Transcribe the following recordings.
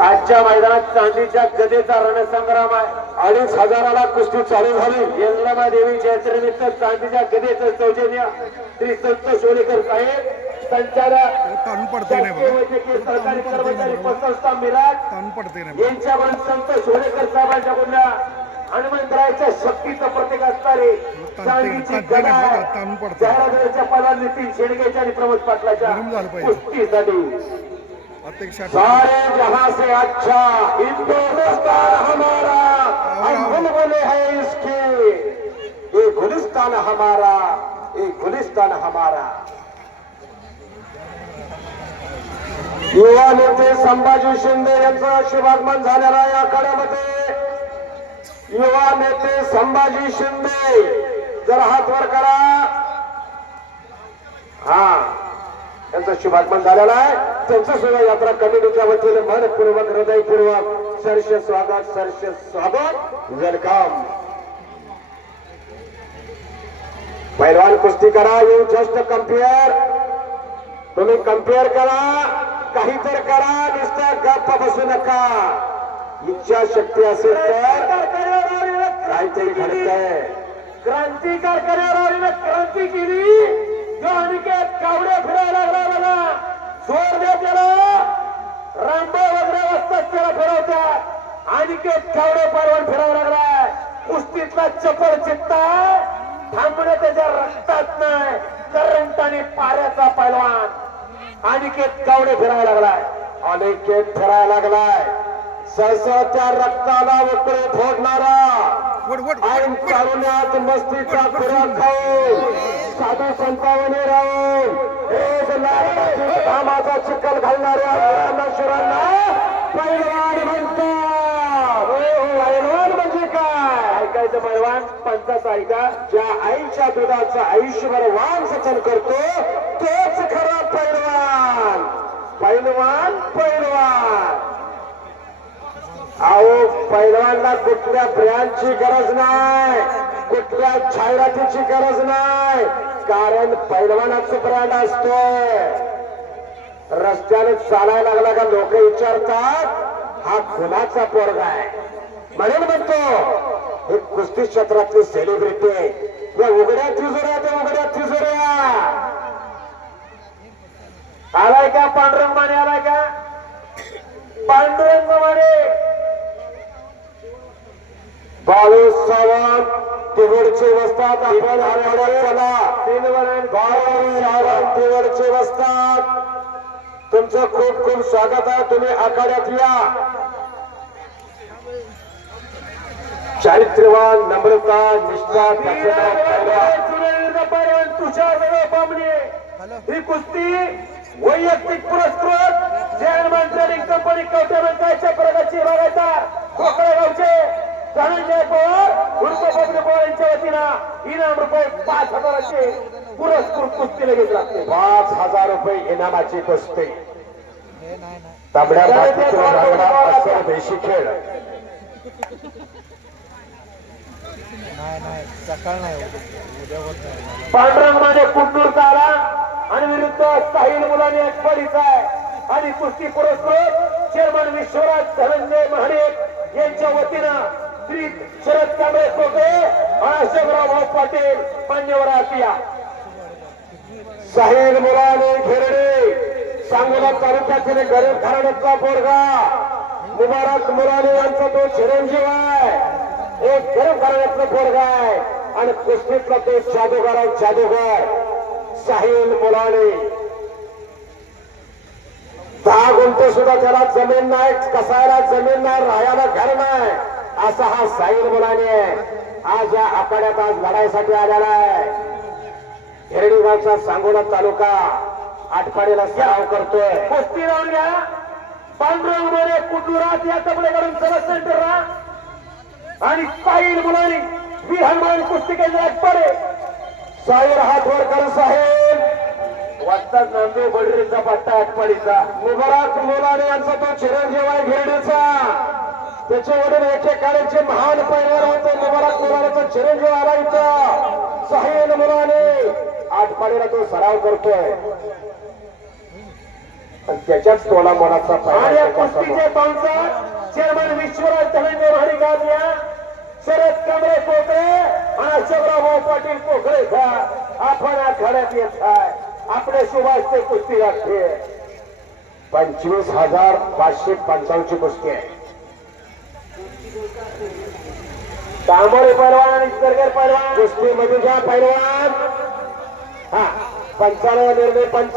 आजच्या मैदानात चांदीच्या गदेचा रणसंग्राम आहे। 2,500ला कुस्ती चालू झाली। यल्लमा देवी जयंतीनिमित्त चांदीच्या गदेचं सौजन्य श्री संत शोलेकर साहेब संचालक सहकारी कर्मचारी पतसंस्था मिराज यांच्याकडून संत शोलेकर साहेबांच्याकडून हनुमंतरायाच्या शक्तीचं प्रतीक असणारे चांदीची गदा जाहिरातीच्या पदार नितीन शेडगेच्या आणि प्रमोद पाटलाच्या कुस्तीसाठी सारे जहां से अच्छा हिंदुस्तान हमारा हम बोले हैं इसके ये गुलिस्तान हमारा ये गुलिस्तान हमारा। युवा नेते संभाजी शिंदे यांचं शुभागमन झालेलं आहे आखाड्यामध्ये। युवा नेते संभाजी शिंदे जरा हात वर करा। हा त्यांचं शुभागमन झालेलं आहे। त्यांचं सुद्धा यात्रा कमिटीच्या वतीने मनपूर्वक हृदयपूर्वक सरस स्वागत वेलकम। पैलवान कुस्ती करा। You just compare. तुम्ही कम्पेअर करा काही तर करा नुसतं गप्प बसू नका। इच्छा शक्ती असेल तर काहीतरी घडतंय। क्रांतिकार करणाऱ्याने क्रांती केली। जो अनिकेत कावडे फिरायला लागला बघा जोर दे त्याला रामबा वगैरे वाजतात त्याला फिरवतात। अनिकेत कावडे परवान फिरायला लागलाय। कुस्तीतला चपळ चित्ता थांबणे त्याच्या रक्तात नाही करंट आणि पाऱ्याचा पैलवान अनिकेत कावडे फिरायला लागलाय। अनिकेत फिरायला लागलाय सरसच्या रक्ताला उकळे फोडणारा ऐन चालवण्यात मस्तीचा खुराक खाऊन साधू संतावने राहून कामाचा चिखल घालणाऱ्या शिरांना पैलवान म्हणतात। पैलवान म्हणजे काय ऐकायचं पैलवान पंचाच ऐका। ज्या आईच्या दुधाचं आयुष्यभर वाण सचन करतो तोच खरा पैलवान। पैलवान पैलवान अहो पैलवानला कुठल्या ब्रँडची गरज नाही कुठल्या जाहिरातीची गरज नाही कारण पैलवानाचं ब्रँड असतोय। रस्त्याने चालायला लागला का लोक विचारतात हा खुनाचा पोरगा आहे म्हणून म्हणतो हे कुस्ती क्षेत्रातली सेलिब्रिटी आहे। या उघड्या तिजोऱ्या त्या उघड्या तिजोऱ्या आलाय का पांडुरंग माने आलाय का पांडुरंग माने 22 सावंत तिवडचे वस्तात आपण आखाड्यात चला। 22 सावंत तिवडचे वस्तात तुमचं खूप खूप स्वागत आहे। तुम्ही आखाड्यात या। चारित्र्यवान नम्रता निष्ठा तुषार बामणे ही कुस्ती वैयक्तिक पुरस्कृत जयमान ट्रेनिंग कंपनी कवठ्याच्या प्रगती विभागाचा कोकळगावचे धनंजय पवार उर्फ बबलू पवार यांच्या वतीनं इनाम रुपये 5,000चे पुरस्कृत कुस्तीला घेतले लागते। 5,000 रुपये इनामाची कुस्ती तांबड्या मातीचा रांगडा अस्सल देशी खेळ नाही सकाळ नाही उद्या होत नाही। पांडुरंगमध्ये कुंटूरचा आला आणि विरुद्ध साहिल मुलाने एकपडीचा आहे आणि कुस्ती पुरस्कृत चेअरमन विश्वराज धनंजय महाडिक यांच्या वतीनं श्री शरद कांबळे कोके अशोकराव पाटील मान्यवर आतिया साहिल मुलाने घेरडे सांगोला तालुक्यातील गरीब घराण्याचा पोरगा मुबारक मुलाने यांचा तो चिरंजीव आहे। एक गरीब घराण्यातला पोरगा आहे आणि कुस्तीतला तो जादूगार आहे जादूगार साहिल मुलाने। 10 गुंठे सुद्धा त्याला जमीन नाही कसायला जमीन नाही राहायला घर नाही असा हा साहिल मुलाने आज या आखाड्यात आज लढाईसाठी आलेला आहे। हिरडी गावचा सांगोला तालुका आटपाडीला सराव करतोय। कुस्ती लावून घ्या पांडुरंग मध्ये कुंडुरात या कपडेकडून सर्व सेंटरला आणि साहिल मुलाने विहंगमान कुस्ती केंद्रात पडे साहिल हात वर कर साहेब वाटतात नांदे बडरीचा पट्टा आटपाडीचा मुबारक मुलाने यांचा तो चिरंजीव आहे घेरडीचा त्याचे वडील एकेकाळचे महान पैलवान होते। मुबारक मुलाचा चिरंजीव आला इथं साहिल मुलाने आटपाडीला तो सराव करतोय। पण त्याच्याच तोला मनाचा आणि या फायदा कुस्तीचे बाउन्सर चेअरमन विश्वराज धनंजय महाडिक या शरद कमरे कोकळे आणि शबराभाऊ पाटील पोखळे आपण आखाड्यात येत आहे. आपले सुभाष ते कुस्ती लागते. 25,555 कुस्ती आहे. तांबोळी पैलवान आणि सरगर पैलवान कुस्ती मध्ये घ्या पैलवान. हा, पंचाला निर्णय पंच.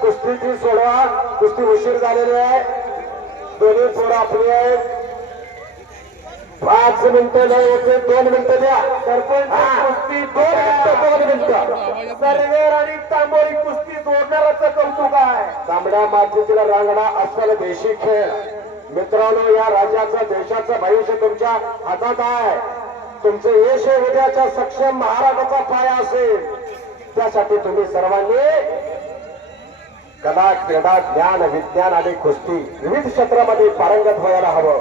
कुस्तीची सोडवा. कुस्ती उशीर झालेली आहे. दोन्ही पोरं आपली आहेत. 5 मिनिटं नाही होते. 2 मिनिटं द्या. सरपंच कुस्ती 2 मिनिटं. सरगर आणि तांबोळी कुस्ती जोडणाराचं कौतुक आहे. तांबड्या मातीचा रांगडा अस्सल देशी खेळ. मित्रांनो, या राज्याचं देशाचं भविष्य तुमच्या हातात आहे. तुमचे यश हे उद्याच्या सक्षम महाराजाचा पाया असेल. त्यासाठी तुम्ही सर्वांनी कला, क्रीडा, ज्ञान, विज्ञान आणि कुस्ती विविध क्षेत्रामध्ये पारंगत व्हायला हवं.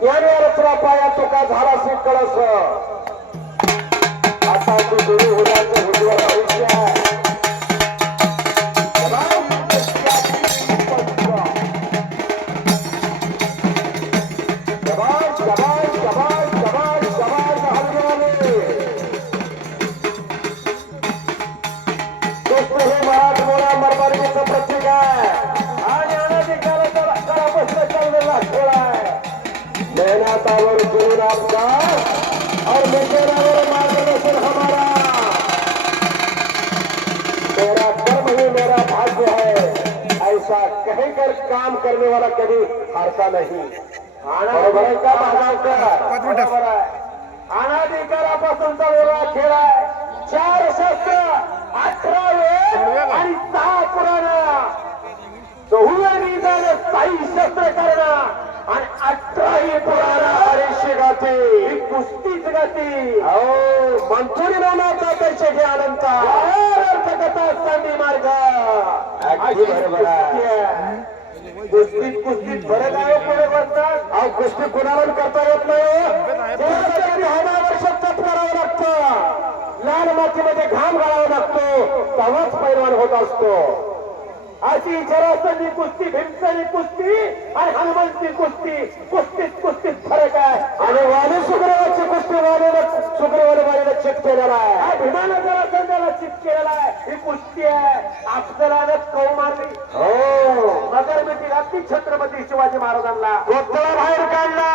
ज्ञानाचा पाया तुका झाला असेल कळस. आता तू गुरु होण्याचं उज्ज्वल भविष्य आहे. मेहनतावर गुरु आपका और मेहनतावर मार्गदर्शन हमारा. मेरा कर्म ही मेरा भाग्य है. ऐसा कहीं कर काम करने वाला कभी हारता नहीं. बरोबर आहे का भागावकर? बरोबर आहे. अनाधिकारापासूनचा वेगळा खेळ आहे. 4 शस्त्र, 18 वेद आणि 6 पुराण, 14 निदान, 6 शस्त्र करणं आणि 18 पुराण अडीचशे गाती. ही कुस्तीच गाती. हो, मंथुरी नावाचा दर्शक घ्या अनंत कथा सांडी मार्ग. अगदी बरोबर आहे. कुस्तीत कुस्तीत फरक आहे पुढे बसतात. अहो, कुस्ती कुणाला करता येत नाही. 10 वर्षात करावं लागतं. लाल मातीमध्ये घाम घालावा लागतो. तेव्हाच पैलवान होत असतो. अशी जरासंधी कुस्ती, भीमसेनी कुस्ती आणि हनुमंती कुस्ती. कुस्तीत कुस्तीत फरक आहे. आणि वाणी सुग्रीवाची कुस्ती वाणीला चित केलेला आहे. हा भीमानं जरासंध्याला चित केलेला आहे. ही कुस्ती आहे. अफजलानं कौ मारली. हो, नगर मिठी घातली छत्रपती शिवाजी महाराजांना. कोथळा बाहेर काढला.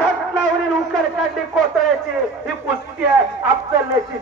छत लावली उकर काढली कोतळ्याची. ही कुस्ती आहे. अफजलची